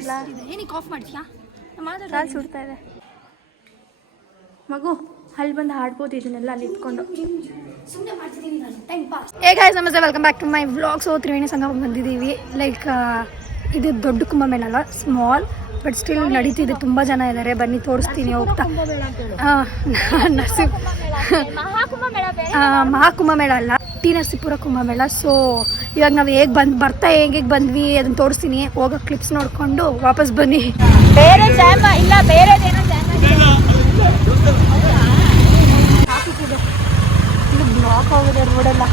ಮಾಡ್ಲಾ? ಏನಕ್ಕೆ ಆಫ್ ಮಾಡ್ತೀಯಾ? ಕಾಲು ಸುಡ್ತಾ ಇದೆ ಮಗು. ಅಲ್ಲಿ ಬಂದು ಹಾಡ್ಬೋದು ಇದನ್ನೆಲ್ಲ ಅಲ್ಲಿ ಇಟ್ಕೊಂಡು. ಹೇ ಗೈಸ್, ನಮಸ್ತೆ, welcome back to my vlog. So Triveni Sangama ಬಂದಿದ್ದೀವಿ. ಲೈಕ್ ಇದು ದೊಡ್ಡ ಕುಂಭಮೇಳ ಅಲ್ಲ, ಸ್ಮಾಲ್ ಬಟ್ ಸ್ಟಿಲ್ ನಡೀತಿದೆ. ತುಂಬ ಜನ ಇದ್ದಾರೆ, ಬನ್ನಿ ತೋರಿಸ್ತೀನಿ ಹೋಗ್ತಾ. ಮಹಾಕುಂಭಮೇಳ ಅಲ್ಲ, ಟಿ ನರಸೀಪುರ ಕುಂಭಮೇಳ. ಸೊ ಇವಾಗ ನಾವು ಹೇಗೆ ಹೇಗೆ ಬಂದ್ವಿ ಅದನ್ನು ತೋರಿಸ್ತೀನಿ. ಹೋಗೋ ಕ್ಲಿಪ್ಸ್ ನೋಡಿಕೊಂಡು ವಾಪಸ್ ಬನ್ನಿ. ಬೇರೆ ಜಾಮ ಇಲ್ಲ, ಬೇರೆದೇನೋ ಜಾಮ ಇಲ್ಲಿ ಬ್ಲಾಕ್ ಆಗಿದೆ ರೋಡೆಲ್ಲ.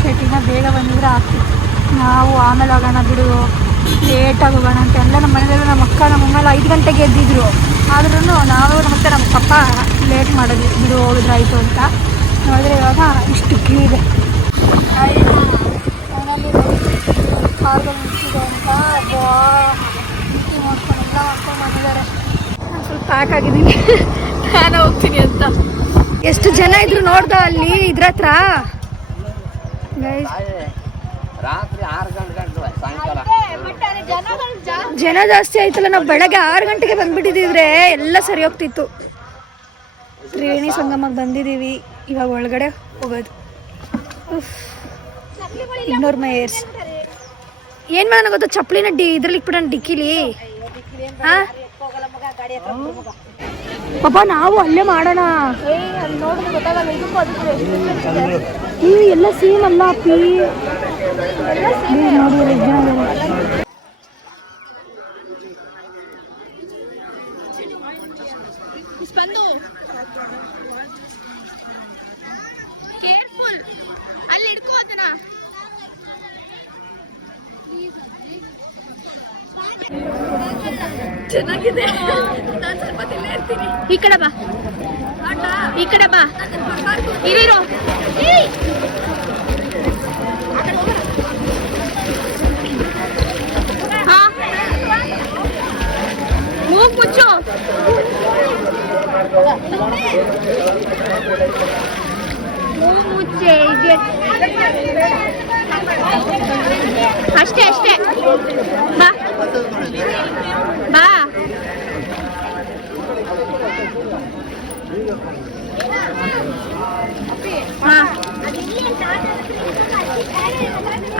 ಶೆಟ್ಟಿನ ಬೇಗ ಬಂದಿದ್ರೆ ಆಗ್ತಿತ್ತು. ನಾವು ಆಮೇಲೆ ಹೋಗೋಣ ಬಿಡು, ಲೇಟಾಗಿ ಹೋಗೋಣ ಅಂತ ಎಲ್ಲ ನಮ್ಮ ಮನೆಯಲ್ಲ. ನಮ್ಮ ಅಕ್ಕ ನಮ್ಮ ಅಮ್ಮೆಲ್ಲ 5 ಗಂಟೆಗೆ ಎದ್ದಿದ್ರು. ಆದ್ರೂ ನಾವು ಮತ್ತು ನಮ್ಮ ಪಪ್ಪ ಲೇಟ್ ಮಾಡಿದ್ವಿ, ಬಿಡು ಹೋಗಿದ್ರಾಯ್ತು ಅಂತ. ನೋಡಿದ್ರೆ ಇವಾಗ ಇಷ್ಟು ಕೀಳಿದೆ ಕಾರ್ಗಳು ನಿಂತಿದೆ ಅಂತ ಮಾಡ್ಕೊಂಡೆಲ್ಲ ಮಾಡ್ಕೊಂಡು ಬಂದಿದ್ದಾರೆ. ನಾನು ಸ್ವಲ್ಪ ಪ್ಯಾಕ್ ಆಗಿದ್ದೀನಿ, ನಾನು ಹೋಗ್ತೀನಿ ಅಂತ. ಎಷ್ಟು ಜನ ಇದ್ರು ನೋಡ್ದ ಅಲ್ಲಿ ಇದ್ರ ಹತ್ರ. ಜನ ಜಾಸ್ತಿ ಆಯ್ತಲ್ಲ. ನಾವು ಬೆಳಗ್ಗೆ 6 ಗಂಟೆಗೆ ಬಂದ್ಬಿಟ್ಟಿದ್ದೀವ್ರೆ, ಎಲ್ಲ ಸರಿ ಹೋಗ್ತಿತ್ತು. ತ್ರಿವೇಣಿ ಸಂಗಮಕ್ಕೆ ಬಂದಿದ್ದೀವಿ. ಇವಾಗ ಒಳಗಡೆ ಹೋಗೋದು. ಇಗ್ನೋರ್ ಮೈ ಏರ್ಸ್. ಏನು ಮಾಡೋಣ ಗೊತ್ತಾ, ಚಪ್ಪಲಿನ ಇದ್ರಲ್ಲಿ ಇಟ್ಬಿಡೋಣ ಡಿಕ್ಕಿಲಿ. ಹಾಂ ಪಾಪ, ನಾವು ಅಲ್ಲೇ ಮಾಡೋಣ. ಈ ಎಲ್ಲ ಸೇಮ್ ಅಲ್ಲ ಅಪ್ಪಿ. ನೋಡಿ ಕೇರ್ಫುಲ್, ಅಲ್ಲಿ ಇಡ್ಕೋ ಅದನ್ನ. ಚೆನ್ನಾಗಿದೆ, ನಾನು ಸ್ವಲ್ಪ ತಿಲ್ಲೇ ಇರ್ತೀನಿ. ಈ ಕಡೆ ಬಾ, ಈ ಕಡೆ ಬಾ. ಇರೋ ಹಾ, ಮೂಗ್ ಮುಚ್ಚು. ಮೂಗು ಮುಚ್ಚೆ ಇದೆ ಅಷ್ಟೇ ಅಷ್ಟೇ. ಬಾ ಬಾ.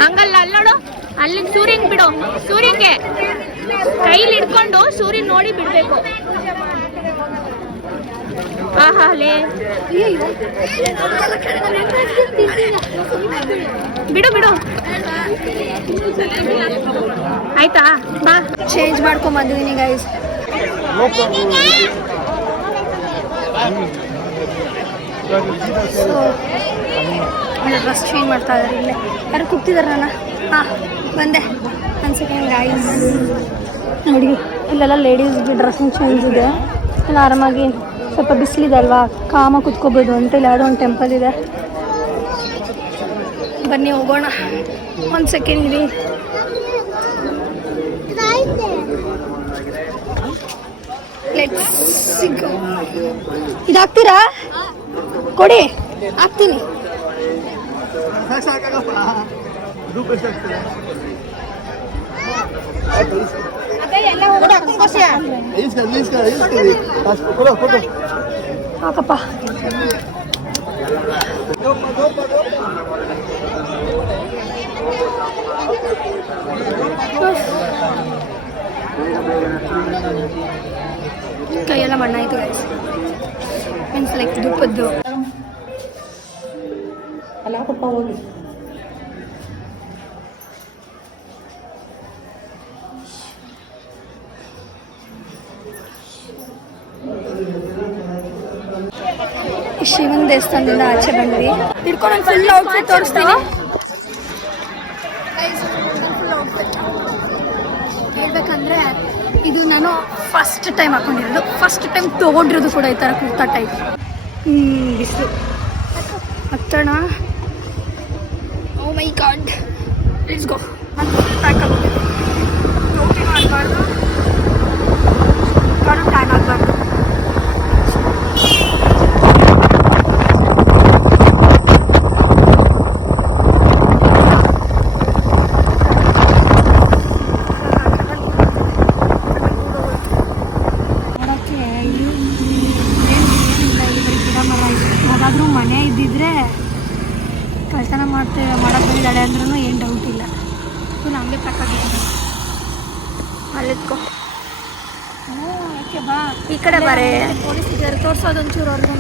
ಹಂಗಲ್ಲ, ಅಲ್ಲೋಡು, ಅಲ್ಲಿ ಸೂರ್ಯನ್ ಬಿಡು. ಸೂರ್ಯನ್ಗೆ ಕೈಲಿ ಹಿಡ್ಕೊಂಡು ಸೂರ್ಯನ್ ನೋಡಿ ಬಿಡ್ಬೇಕು. ಆಹಾಲೇ ಬಿಡು ಬಿಡು, ಆಯ್ತಾ? ಬಾ. ಚೇಂಜ್ ಮಾಡ್ಕೊಂಡ್ ಬಂದಿದ್ದೀನಿ ಗೈಸ್. ಡ್ರೆಸ್ ಚೇಂಜ್ ಮಾಡ್ತಾ ಇದ್ದಾರೆ. ಇಲ್ಲೇ ಯಾರು ಕೂಗ್ತಿದ್ದಾರೆ ನನ್ನ. ಹಾಂ ಬಂದೆ. ಒಂದು ಸೆಕೆಂಡ್ ಗೈಸ್. ನೋಡಿ, ಇಲ್ಲೆಲ್ಲ ಲೇಡೀಸ್ಗೆ ಡ್ರೆಸ್ಸಿಂಗ್ ಚೇಂಜ್ ಇದೆ. ಇಲ್ಲ ಆರಾಮಾಗಿ ಸ್ವಲ್ಪ ಬಿಸಿಲಿದೆ ಅಲ್ವಾ, ಕಾಮ ಕುತ್ಕೋಬೋದು ಅಂತ ಇಲ್ಲಿ ಯಾವುದೋ ಒಂದು ಟೆಂಪಲ್ ಇದೆ. ಬನ್ನಿ ಹೋಗೋಣ. ಒಂದು ಸೆಕೆಂಡ್ ಇರಿ. ಇದಾಗ್ತೀರಾ? ಕೊಡಿ, ಹಾಕ್ತೀನಿ. ಹಾಕಪ್ಪ. ಕೈಯೆಲ್ಲ ಮಣ್ಣಾಯಿತು ಗೈಸ್. ಮೀನ್ಸ್ ಲೈಕ್ ದುಪ್ಪದ್ದು ಅಲ್ಲ ಪಪ್ಪ. ಹೋಗಿ ಶಿವನ ದೇವಸ್ಥಾನದಿಂದ ಆಚೆ ಬಂದ್ವಿ. ಹಿಡ್ಕೊಂಡು ಫುಲ್ ಔಟ್ಫಿಟ್ ತೋರಿಸ್ತೀನಿ. ಹೇಳ್ಬೇಕಂದ್ರೆ ಇದು ನಾನು ಫಸ್ಟ್ ಟೈಮ್ ಹಾಕೊಂಡಿರೋದು, ಫಸ್ಟ್ ಟೈಮ್ ತೊಗೊಂಡಿರೋದು ಕೂಡ ಈ ಥರ ಕುರ್ತಾ ಟೈಪ್. ಬಿಸಿಲು ಹತ್ತೋಣ. ಓ ಮೈ ಗಾಡ್, ಲೆಟ್ಸ್ ಗೋ. ಪ್ಯಾಕ್ ಆಗೋದು, ಟೋಪಿ ಮಾಡಬಾರ್ದು, ಕಾಡು ಟ್ಯಾನ್ ಆಗಬಾರ್ದು. ಮಾಡಕ್ಕೆ ಬಂದಿದ್ದಾಳೆ ಅಂದ್ರೂ ಏನು ಡೌಟ್ ಇಲ್ಲ. ಇದು ನಮಗೆ ತಕ್ಕಾಗಿದ್ದೀನಿ. ಅಲ್ಲಿದ್ಕೋ. ಯಾಕೆ ಬಾ ಈ ಕಡೆ ಬಾರೆ. ಪೊಲೀಸ್ ಇದ್ದಾರೆ, ತೋರಿಸೋದೊಂಚೂರು ಅವ್ರಿಗೂ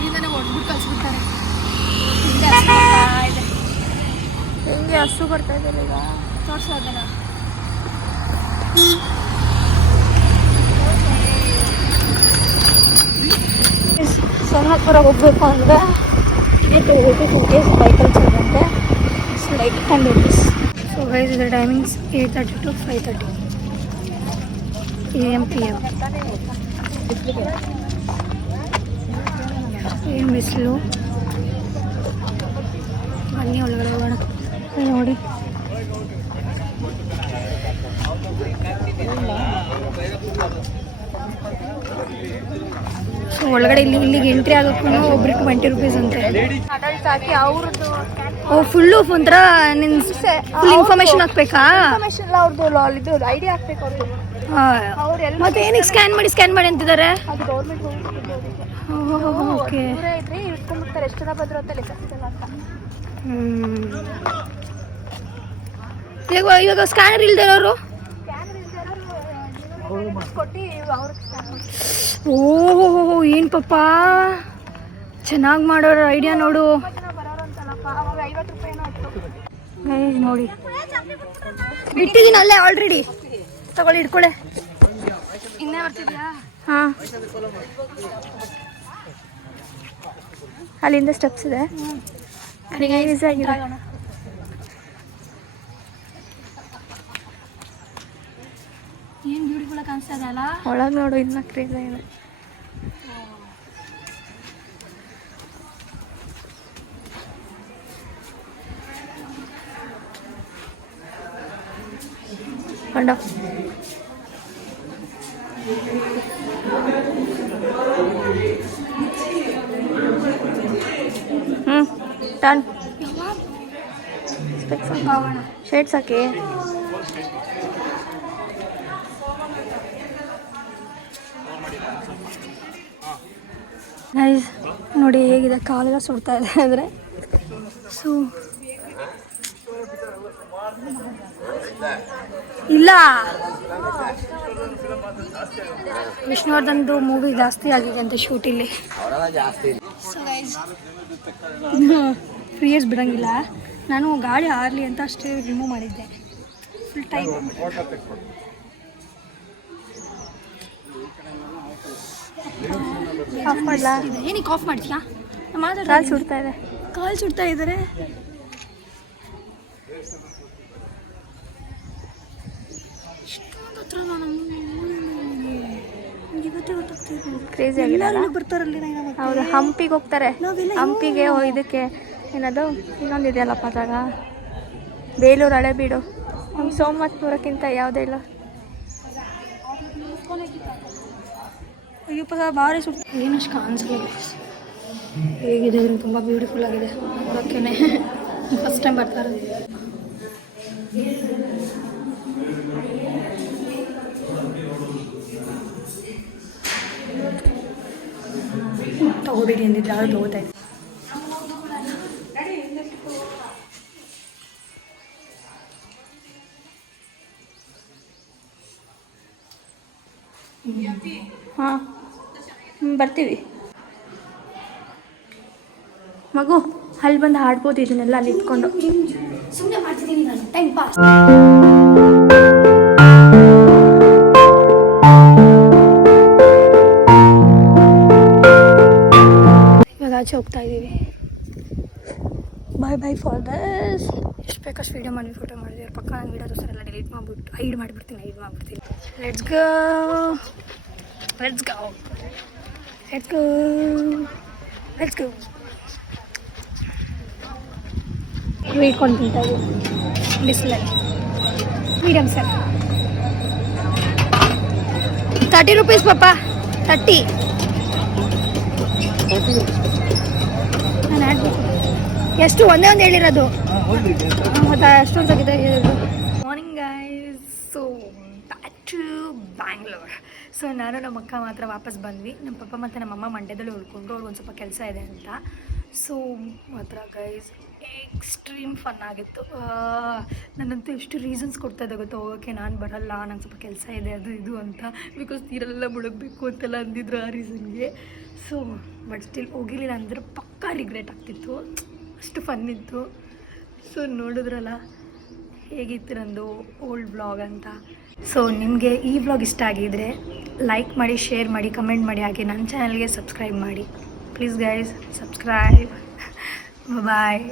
ನೀನೇ ಹೊಡ್ಬಿಟ್ಟು ಕಳಿಸ್ಬಿಡ್ತಾರೆ. ಹೆಂಗೆ ಹಸು ಬರ್ತಾ ಇದೆ ಈಗ. ತೋರಿಸೋದಲ್ಲ ಸೊನ್ನಾಪುರ ಹೋಗ್ಬೇಕು ಅಂದರೆ ಟಿಕೆಟ್ ಹೋಗ್ಬಿಟ್ಟು ಇನ್ ಕೇಸ್ ಬೈಕಲ್ಲಿ ಸಿಗುತ್ತೆ it's like 10 rupees. So guys ಇದರ ಟೈಮಿಂಗ್ಸ್ 8:30 to 5:30 AM PM. ಏನು ಬಿಸಿಲು. ಬನ್ನಿ ಒಳಗಡೆ ಹೋಗೋಣ. ನೋಡಿ ಸೊ ಒಳಗಡೆ ಇಲ್ಲಿಗೆ ಎಂಟ್ರಿ ಆಗೋಕ್ಕೂ ಒಬ್ರಿಗೆ 20 rupees ಅಂತೆ. ಅಡಲ್ಟ್ ಹಾಕಿ ಅವ್ರದ್ದು ಓ ಫುಲ್ಲು ಒಂಥರ ನಿನ್ನ ಫುಲ್ ಇನ್ಫಾರ್ಮೇಶನ್ ಹಾಕ್ಬೇಕಾ? ಇನ್ಫಾರ್ಮೇಶನ್ ಎಲ್ಲ ಅವ್ರದ್ದು ಇದು ಐಡಿ ಹಾಕ್ಬೇಕು ಅವ್ರದ್ದು. ಅವ್ರೆಲ್ಲ ಮತ್ತೆ ಏನಕ್ಕೆ ಸ್ಕ್ಯಾನ್ ಮಾಡಿ ಅಂತಿದ್ದಾರೆ? ಅದು ಗೌರ್ಮೆಂಟ್ ಓಕೆ. ದೂರ ಇದ್ರೆ ಇಟ್ಕೊಂಡ್ಬಿಡ್ತಾರೆ ಎಷ್ಟು ಜನ ಬಂದ್ರು ಅಂತ ಲೆಕ್ಕ ಸಿಗಲ್ಲ ಅಂತ. ಇವಾಗ ಸ್ಕ್ಯಾನರ್ ಇಲ್ದೇ ಇರೋರು ಕೊಟ್ಟು ಅವ್ರಿಗೆ ಸ್ಕ್ಯಾನ್ ಮಾಡಿ. ಓಹೋ ಏನು ಪಾಪ ಚೆನ್ನಾಗಿ ಮಾಡೋರು ಐಡಿಯಾ ನೋಡು. ಜನ ಬರೋರು ಅಂತಲ್ಲಪ್ಪ, ಅವಾಗ 50 ರೂಪಾಯಿನೋ ಇತ್ತು. ಗೈಸ್ ನೋಡಿ ಬಿಟ್ಟಿದ್ದೀನಿ ಅಲ್ಲೇ ಆಲ್ರೆಡಿ. ತಗೊಳ್ಳಿ ಇಟ್ಕೊಳ್ಳೆ. ಇನ್ನೇ ಬರ್ತಿದ್ಯಾ? ಹಾಂ ಅಲ್ಲಿಂದ ಸ್ಟೆಪ್ಸ್ ಇದೆ. ಕ್ರೇಜ್ ಆಗಿದೆ. ಏನು ಬ್ಯೂಟಿಫುಲ್ ಆಗಿ ಕಾಣಿಸ್ತಾ ಇದೆ ಅಲ್ಲ. ಒಳಗೆ ನೋಡು ಇನ್ನ ಕ್ರೇಜ್ ಆಗಿದೆ. ಕಂಡ ಟನ್ ಶೇಡ್ಸ್ ಹಾಕಿ. ಗೈಸ್ ನೋಡಿ ಹೇಗಿದೆ, ಕಾಲೆಲ್ಲ ಸುಡ್ತಾ ಇದೆ ಅಂದರೆ. ಸೊ ಇಲ್ಲ ವಿಷ್ಣುವರ್ಧನ್ದು ಮೂವಿ ಜಾಸ್ತಿ ಆಗಿದೆ ಅಂತ ಶೂಟ್ ಇಲ್ಲಿ. So guys 3 years ಬಿಡೋಂಗಿಲ್ಲ. ನಾನು ಗಾಳಿ ಆರಲಿ ಅಂತ ಅಷ್ಟೇ ರಿಮೂವ್ ಮಾಡಿದ್ದೆ ಫುಲ್ ಟೈಮ್. ಆಫ್ ಮಾಡಲಾ? ಏನಕ್ಕೆ ಆಫ್ ಮಾಡ್ತೀಯಾ? ಕಾಲು ಸುಡ್ತಾ ಇದೆ. ಕಾಲು ಸುಡ್ತಾ ಇದ್ದಾರೆ. ಕ್ರೇಜಿ ಆಗಿದೆ. ಬರ್ತಾರಲ್ಲಿ ಹೌದು, ಹಂಪಿಗೆ ಹೋಗ್ತಾರೆ. ಹಂಪಿಗೆ ಇದಕ್ಕೆ ಏನದು ಇನ್ನೊಂದು ಇದೆಯಲ್ಲಪ್ಪ ಜಾಗ, ಬೇಲೂರು ಹಳೆಬೀಡು. ನಮ್ಮ ಸೋಮನಾಥ್ಪುರಕ್ಕಿಂತ ಯಾವುದೇ ಇಲ್ಲ. ಅಯ್ಯಪ್ಪ ಭಾರಿ ಸುಡ್ತಾ ಏನಷ್ಟು ಕಾಣಿಸ್ಬೋದು. ಹೇಗಿದೆ ಅಂದರೆ ತುಂಬ ಬ್ಯೂಟಿಫುಲ್ ಆಗಿದೆ ನೋಡೋಕ್ಕೇ. ಫಸ್ಟ್ ಟೈಮ್ ಬರ್ತಾರೆ. ತಗೋಬೇಡಿ ಅಂದಿದ್ರೆ ಯಾರು ತಗೋತಾ ಇದ್ದೆ. ಹಾಂ ಬರ್ತೀವಿ ಮಗು. ಅಲ್ಲಿ ಬಂದು ಹಾಡ್ಬೋದು ಇದನ್ನೆಲ್ಲ ಅಲ್ಲಿ ಇಟ್ಕೊಂಡು. ಸುಮ್ಮನೆ ಮಾಡ್ತಿದ್ದೀನಿ ನಾನು, ಟೈಮ್ ಪಾಸ್. ಇವಾಗ ಆಚೆ ಹೋಗ್ತಾ ಇದ್ದೀವಿ. Bye for this. ಎಷ್ಟು ಬೇಕಷ್ಟು ವೀಡಿಯೋ ಮಾಡಿ ಫೋಟೋ ಮಾಡಿದ್ದೀವಿ. ಪಕ್ಕ ನಾನು ವೀಡಿಯೋದು ಸರ್ ಎಲ್ಲ ಡಿಲೀಟ್ ಮಾಡಿಬಿಟ್ಟು ಹೈಡ್ ಮಾಡಿಬಿಡ್ತೀನಿ. Let's go. ಇಟ್ಕೊಂಡು ತಿಂತಾ ಇದ್ದೀವಿ ಬಿಸಿಲಲ್ಲಿ. ಮೀಡಿಯಮ್ ಸರ್ 30 rupees ಪಾಪ. 30 ನಾನು ಹಾಕ್ಬೇಕು. ಎಷ್ಟು ಒಂದೇ ಒಂದು ಹೇಳಿರೋದು ಮತ್ತು ಅಷ್ಟೊಂದಾಗಿದೆ ಹೇಳಿರೋದು. Morning guys. So back to Bangalore. So ನಾನು ನಮ್ಮ ಅಕ್ಕ ಮಾತ್ರ ವಾಪಸ್ ಬಂದ್ವಿ. ನಮ್ಮ ಪಪ್ಪ ಮತ್ತು ನಮ್ಮಮ್ಮ ಮಂಡ್ಯದಲ್ಲಿ ಉಳ್ಕೊಂಡ್ರು, ಅವ್ರಿಗೆ ಒಂದು ಸ್ವಲ್ಪ ಕೆಲಸ ಇದೆ ಅಂತ. ಸೊ ಮಾತ್ರ ಗೈಸ್ ಎಕ್ಸ್ಟ್ರೀಮ್ ಫನ್ ಆಗಿತ್ತು. ನನ್ನಂತೂ ಎಷ್ಟು ರೀಸನ್ಸ್ ಕೊಡ್ತಾಯಿದ್ದೆ ಗೊತ್ತಾ ಹೋಗೋಕ್ಕೆ, ನಾನು ಬರಲ್ಲ, ನಂಗೆ ಸ್ವಲ್ಪ ಕೆಲಸ ಇದೆ ಅದು ಇದು ಅಂತ, ಬಿಕಾಸ್ ನೀರೆಲ್ಲ ಮುಳುಗಬೇಕು ಅಂತೆಲ್ಲ ಅಂದಿದ್ರು ಆ ರೀಸನ್ಗೆ. ಸೊ ಬಟ್ ಸ್ಟಿಲ್ ಹೋಗಿರಲಿಲ್ಲ ಅಂದರೆ ಪಕ್ಕಾ ರಿಗ್ರೆಟ್ ಆಗ್ತಿತ್ತು, ಅಷ್ಟು ಫನ್ ಇತ್ತು. ಸೊ ನೋಡಿದ್ರಲ್ಲ ಹೇಗಿತ್ತು ನಂದು ಓಲ್ಡ್ ವ್ಲಾಗ್ ಅಂತ. ಸೊ ನಿಮಗೆ ಈ ವ್ಲಾಗ್ ಇಷ್ಟ ಆಗಿದ್ರೆ ಲೈಕ್ ಮಾಡಿ, ಶೇರ್ ಮಾಡಿ, ಕಮೆಂಟ್ ಮಾಡಿ, ಹಾಗೆ ನನ್ನ ಚಾನಲ್ಗೆ ಸಬ್ಸ್ಕ್ರೈಬ್ ಮಾಡಿ. Please guys subscribe. ಬಾಯ್.